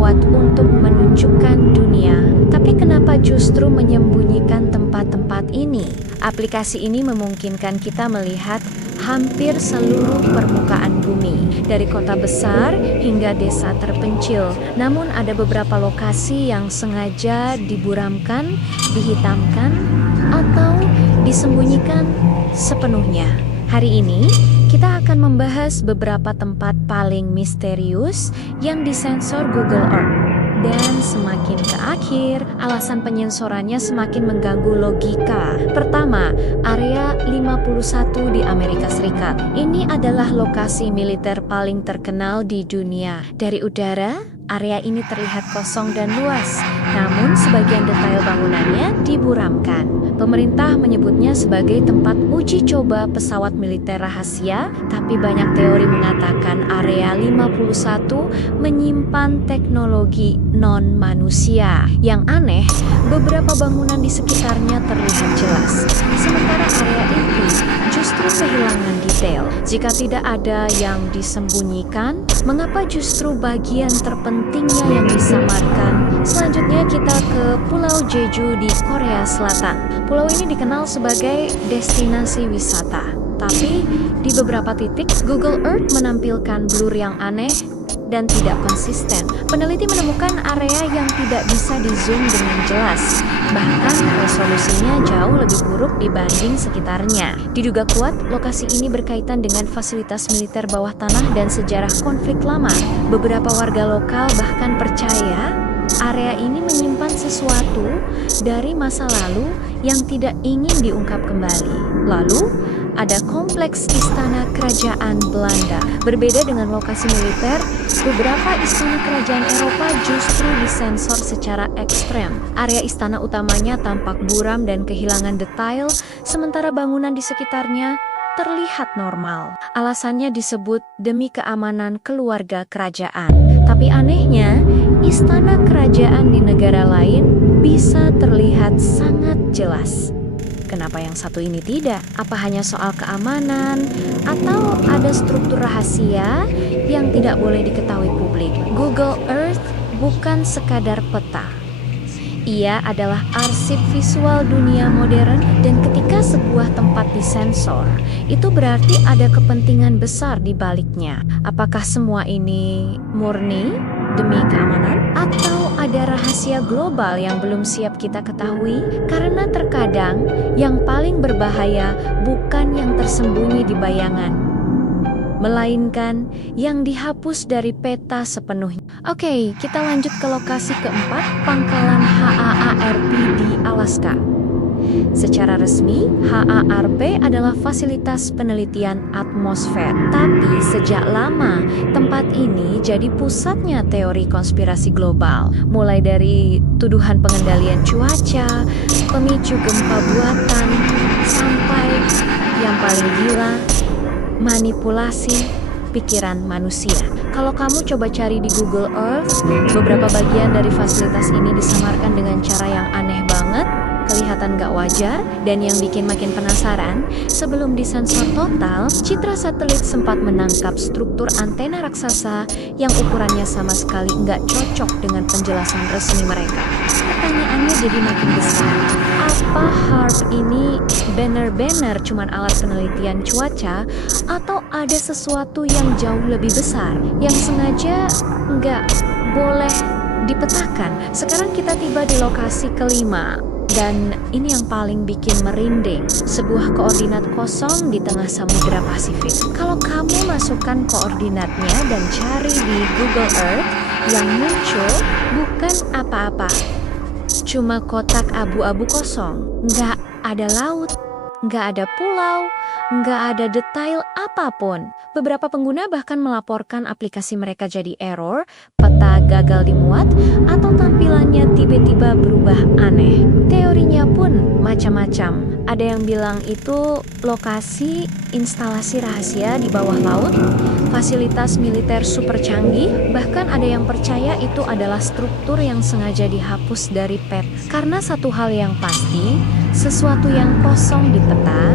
kuat untuk menunjukkan dunia. Tapi kenapa justru menyembunyikan tempat-tempat ini? Aplikasi ini memungkinkan kita melihat hampir seluruh permukaan bumi, dari kota besar hingga desa terpencil. Namun ada beberapa lokasi yang sengaja diburamkan, dihitamkan, atau disembunyikan sepenuhnya. Hari ini, kita akan membahas beberapa tempat paling misterius yang disensor Google Earth. Dan semakin ke akhir, alasan penyensorannya semakin mengganggu logika. Pertama, Area 51 di Amerika Serikat. Ini adalah lokasi militer paling terkenal di dunia. Dari udara, area ini terlihat kosong dan luas, namun sebagian detail bangunannya diburamkan. Pemerintah menyebutnya sebagai tempat uji coba pesawat militer rahasia, tapi banyak teori mengatakan Area 51 menyimpan teknologi non-manusia. Yang aneh, beberapa bangunan di sekitarnya terlihat jelas, sementara area inti justru kehilangan detail. Jika tidak ada yang disembunyikan, mengapa justru bagian terpentingnya yang disamarkan? Selanjutnya kita ke Pulau Jeju di Korea Selatan. Pulau ini dikenal sebagai destinasi wisata, tapi di beberapa titik Google Earth menampilkan blur yang aneh dan tidak konsisten. Peneliti menemukan area yang tidak bisa di-zoom dengan jelas, bahkan resolusinya jauh lebih buruk dibanding sekitarnya. Diduga kuat, lokasi ini berkaitan dengan fasilitas militer bawah tanah dan sejarah konflik lama. Beberapa warga lokal bahkan percaya area ini menyimpan sesuatu dari masa lalu yang tidak ingin diungkap kembali. Lalu, ada kompleks istana kerajaan Belanda. Berbeda dengan lokasi militer, beberapa istana kerajaan Eropa justru disensor secara ekstrem. Area istana utamanya tampak buram dan kehilangan detail, sementara bangunan di sekitarnya terlihat normal. Alasannya disebut demi keamanan keluarga kerajaan. Tapi anehnya, istana kerajaan di negara lain bisa terlihat sangat jelas. Kenapa yang satu ini tidak? Apa hanya soal keamanan? Atau ada struktur rahasia yang tidak boleh diketahui publik? Google Earth bukan sekadar peta. Ia adalah arsip visual dunia modern, dan ketika sebuah tempat disensor, itu berarti ada kepentingan besar di baliknya. Apakah semua ini murni demi keamanan, atau ada rahasia global yang belum siap kita ketahui? Karena terkadang yang paling berbahaya bukan yang tersembunyi di bayangan, melainkan yang dihapus dari peta sepenuhnya. Oke, kita lanjut ke lokasi keempat, pangkalan HAARP di Alaska. Secara resmi, HAARP adalah fasilitas penelitian atmosfer. Tapi sejak lama, tempat ini jadi pusatnya teori konspirasi global. Mulai dari tuduhan pengendalian cuaca, pemicu gempa buatan, sampai yang paling gila, manipulasi pikiran manusia. Kalau kamu coba cari di Google Earth, beberapa bagian dari fasilitas ini disamarkan dengan cara yang aneh banget, kelihatan gak wajar, dan yang bikin makin penasaran, sebelum disensor total, citra satelit sempat menangkap struktur antena raksasa yang ukurannya sama sekali nggak cocok dengan penjelasan resmi mereka. Pertanyaannya jadi makin besar. Apa HAARP ini benar-benar cuman alat penelitian cuaca, atau ada sesuatu yang jauh lebih besar yang sengaja nggak boleh dipetakan? Sekarang kita tiba di lokasi kelima, dan ini yang paling bikin merinding. Sebuah koordinat kosong di tengah Samudra Pasifik. Kalau kamu masukkan koordinatnya dan cari di Google Earth, yang muncul bukan apa-apa, cuma kotak abu-abu kosong. Nggak ada laut, nggak ada pulau, nggak ada detail apapun. Beberapa pengguna bahkan melaporkan aplikasi mereka jadi error, peta gagal dimuat, atau tampilannya tiba-tiba berubah aneh. Teorinya pun macam-macam. Ada yang bilang itu lokasi instalasi rahasia di bawah laut, fasilitas militer super canggih, bahkan ada yang percaya itu adalah struktur yang sengaja dihapus dari peta. Karena satu hal yang pasti, sesuatu yang kosong di peta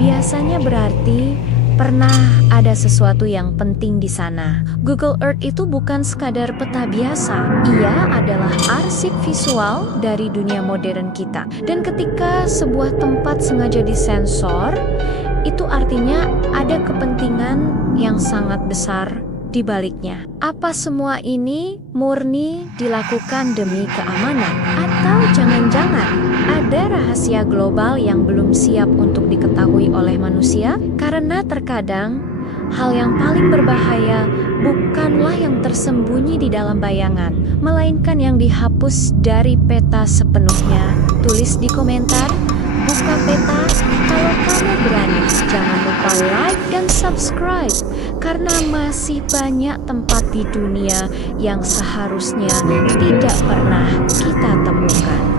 biasanya berarti pernah ada sesuatu yang penting di sana. Google Earth itu bukan sekadar peta biasa. Ia adalah arsip visual dari dunia modern kita. Dan ketika sebuah tempat sengaja disensor, itu artinya ada kepentingan yang sangat besar di baliknya. Apa semua ini murni dilakukan demi keamanan? Atau jangan-jangan ada rahasia global yang belum siap untuk diketahui oleh manusia? Karena terkadang hal yang paling berbahaya bukanlah yang tersembunyi di dalam bayangan, melainkan yang dihapus dari peta sepenuhnya. Tulis di komentar, buka peta kalau kamu berani. Jangan lupa like dan subscribe, karena masih banyak tempat di dunia yang seharusnya tidak pernah kita temukan.